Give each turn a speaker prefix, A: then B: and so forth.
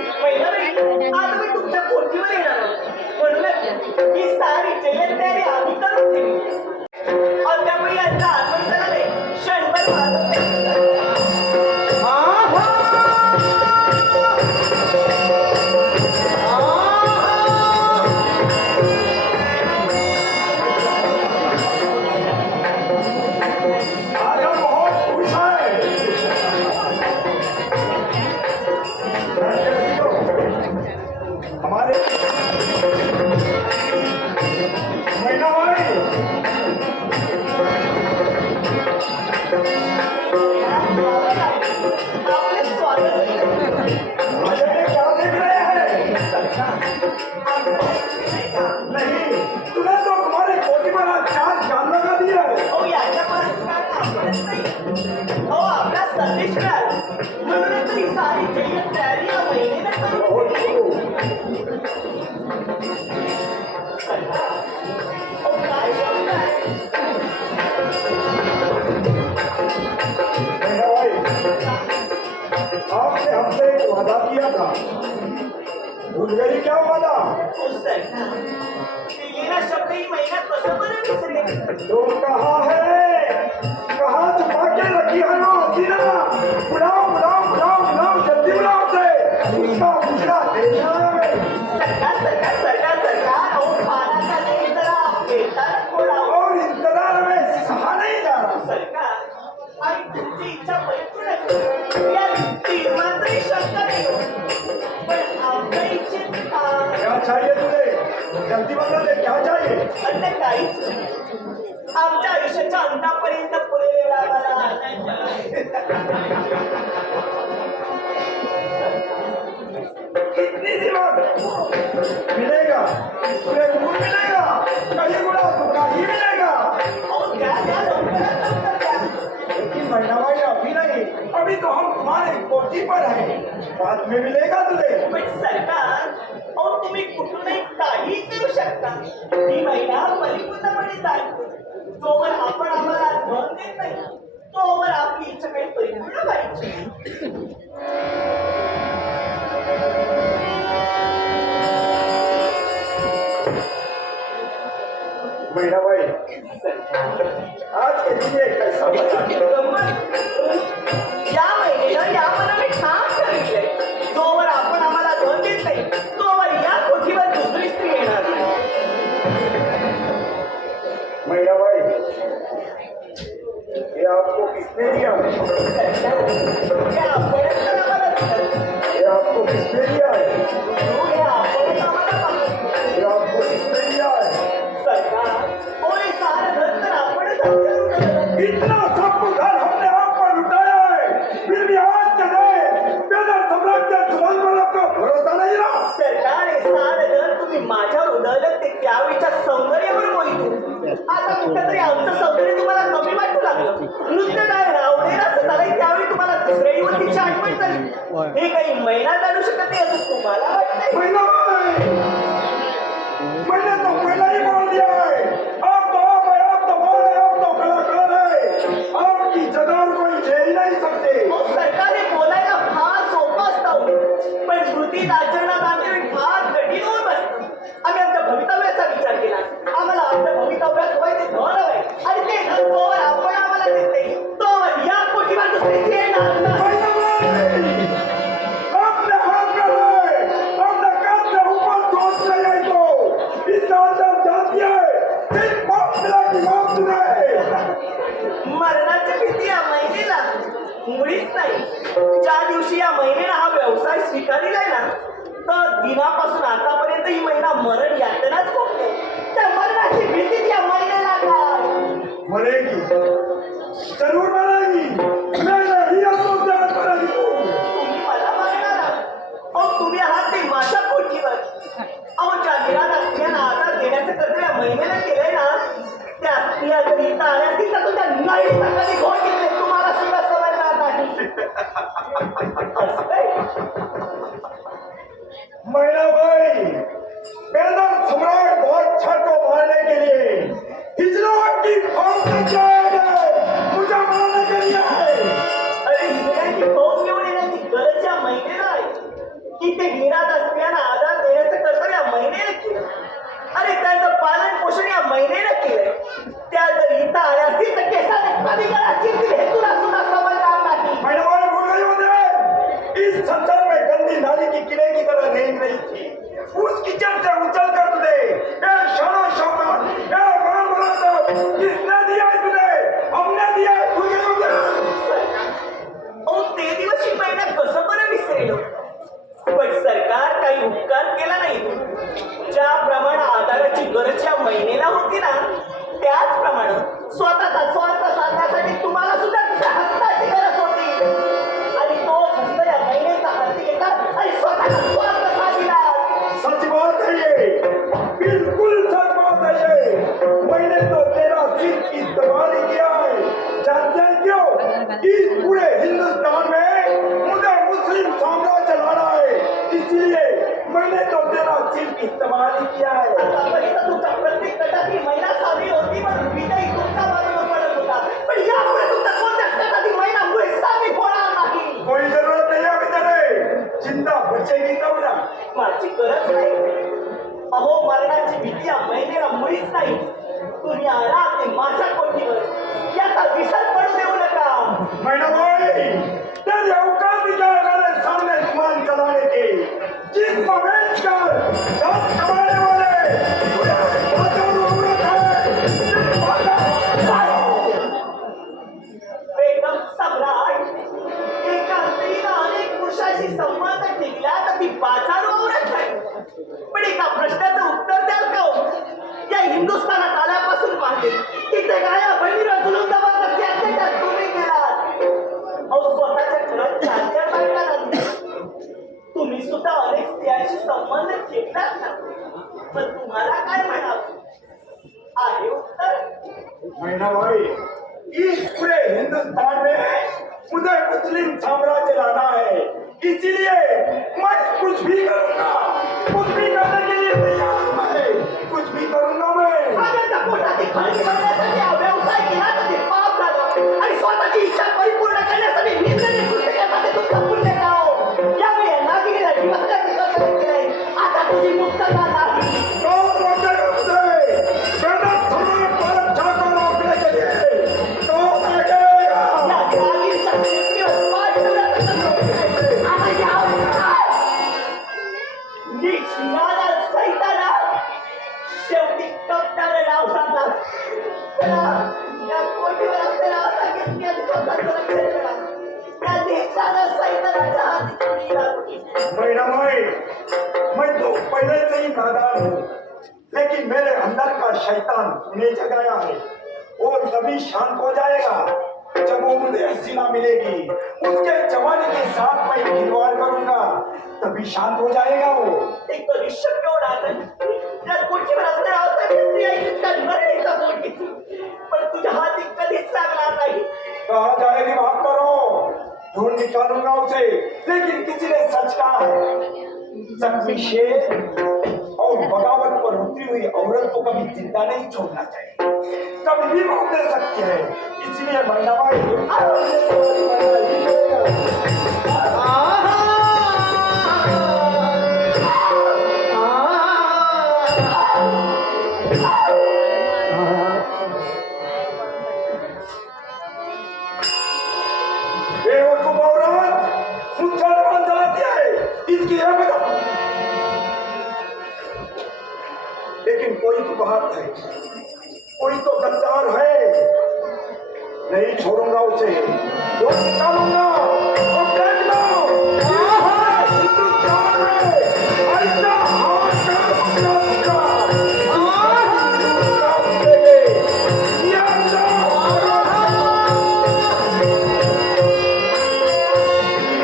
A: आज मी तुमच्या पोटीवर येणार ही सारी जयंत्यारी आम्ही आपला संदेश मिळाला म्हणूनच ही सारी जयंत्यारी या महिनेनं करून
B: बहुत
A: ठेवली.
B: खूब
A: अहो काय शब्द आहे
B: मैना भाई आपने हमसे एक वादा किया था। भूल गई क्या वादा?
A: हो सरकार दिलेला शब्द ही महिन्यात कसं बरं विसरेल
B: तो कहा है? कहा छुपा के रखी है वो हसीना बुलाओ बुलाओ बुलाओ बुलाओ जल्दी बुलाओ उसे उसका उजला देना चाहिए
A: काहीच. आमच्या आयुष्याच्या अंतापर्यंत पुरेलेला आम्हाला
B: सी बात मिलेगा तुझे मिलेगा कहीं तो कहीं मिलेगा अभी तो हम तुम्हारे कोठी पर हैं। बाद में मिलेगा तुझे।
A: पण सरकार अहो तुम्ही कुठूनही काही करू शकता ही महिना परिपूर्णपणे चालतो जोवर आपण आम्हाला धन देत नाही तोवर आपली इच्छा काही परिपूर्ण व्हायची
B: महीना भाई आज के दिन एक ऐसा बता
A: गंमत. या महिनेनं या ठाम जोवर आपण आम्हाला धन देत नाही तोवर या कोठीवर दुसरी स्त्री येणार नाही
B: ये आपको किसने दिया
A: नृत्य काय झालंय त्यावेळी तुम्हाला दुसऱ्या युवतीची आठवण झाली. हे काही महिना जाणू शकत नाही असं तुम्हाला वाटतंय
B: महीना ही
A: महिला मरण यातनाच भोगते त्या मरणाची भीती या महिलेला काय
B: मरेगी जरूर मरेगी मैं नहीं जान मरेगी तू
A: तुम्ही मला मारणार आहात. अहो तुम्ही आहात ते माझ्या पोटीवर. अहो ज्या आधार देण्याचं कर्तव्य केलंय ना त्या स्त्रिया जर इथं आल्या असतील तर नाही तुम्हाला सुद्धा समजणार नाही काही उपकार केला नाही. ज्याप्रमाणे आधाराची गरज या महिनेला होती ना त्याचप्रमाणे स्वतःचा स्वार्थ साधण्यासाठी तुम्हाला सुद्धा तुझ्या हस्ताची गरज होती. आणि तो हस्त या महिनेचा हाती घेतात आणि स्वतःचा स्वार्थ साधिला.
B: सच बात है ये बिल्कुल सच बात है ये मैंने तो तेरा सिर्फ इस्तेमाल ही किया है जानते हैं क्यों इस पूरे हिंदुस्तान मैंने तो तेरा सिर्फ इस्तेमाल ही किया है।
A: आतापर्यंत तुमच्या प्रत्येक गटात ही महिला सामील होती म्हणून विजयी तुमचा बाजूला पडत होता। पण यापुढे तुमच्या कोणत्याच गटात महिला मुळे सामील होणार नाही
B: कोई जरूरत नहीं है अभी तेरे। जिंदा बचेगी तब ना।
A: माझी गरज नाही। अहो मरणाची भीती या महिनेला मुळीच नाही। तुम्ही आला ते माझ्या कोठीवर याचा विसर पडू देऊ नका।
B: तेरी औकात
A: प्रश्नाचं उत्तर द्याल का हो? या हिंदुस्थानात आल्यापासून पाहते. तिथे काय स्त्रियांशी संबंध ठेवलात ना पण तुम्हाला काय म्हणावं? आहे उत्तर.
B: मैना भाई इस पूरे हिंदुस्तान में मुझे मुस्लिम साम्राज्य लाना है। इसीलिए मैं कुछ भी करूंगा कुछ भी करने के लिए तैयार हूं मैं कुछ भी करूंगा मैं। भाई मैं तो पहले से ही नादान हूँ लेकिन मेरे अंदर का शैतान तूने जगाया है। वो तभी शांत हो जाएगा जब वो मुझे हसीना मिलेगी। उसके जवानी के साथ मैं खिलवाड़ करूंगा तभी शांत हो जाएगा वो।
A: एक तो निशब्द होणार नाही. या कोटीवर असलेला असा किस्मी आहे की। त्या नरडीचा बोट घेतली. पण तुझ्या हाती कधीच लागणार नाही
B: कहा जाएगी बात करो। ढूंढ निकालूंगा उसे लेकिन किसी ने सच कहा है जख्मी शेर और बगावत पर उतरी हुई औरत को कभी जिंदा नहीं छोड़ना चाहिए कभी भी मौत दे सकती है इसलिए मैना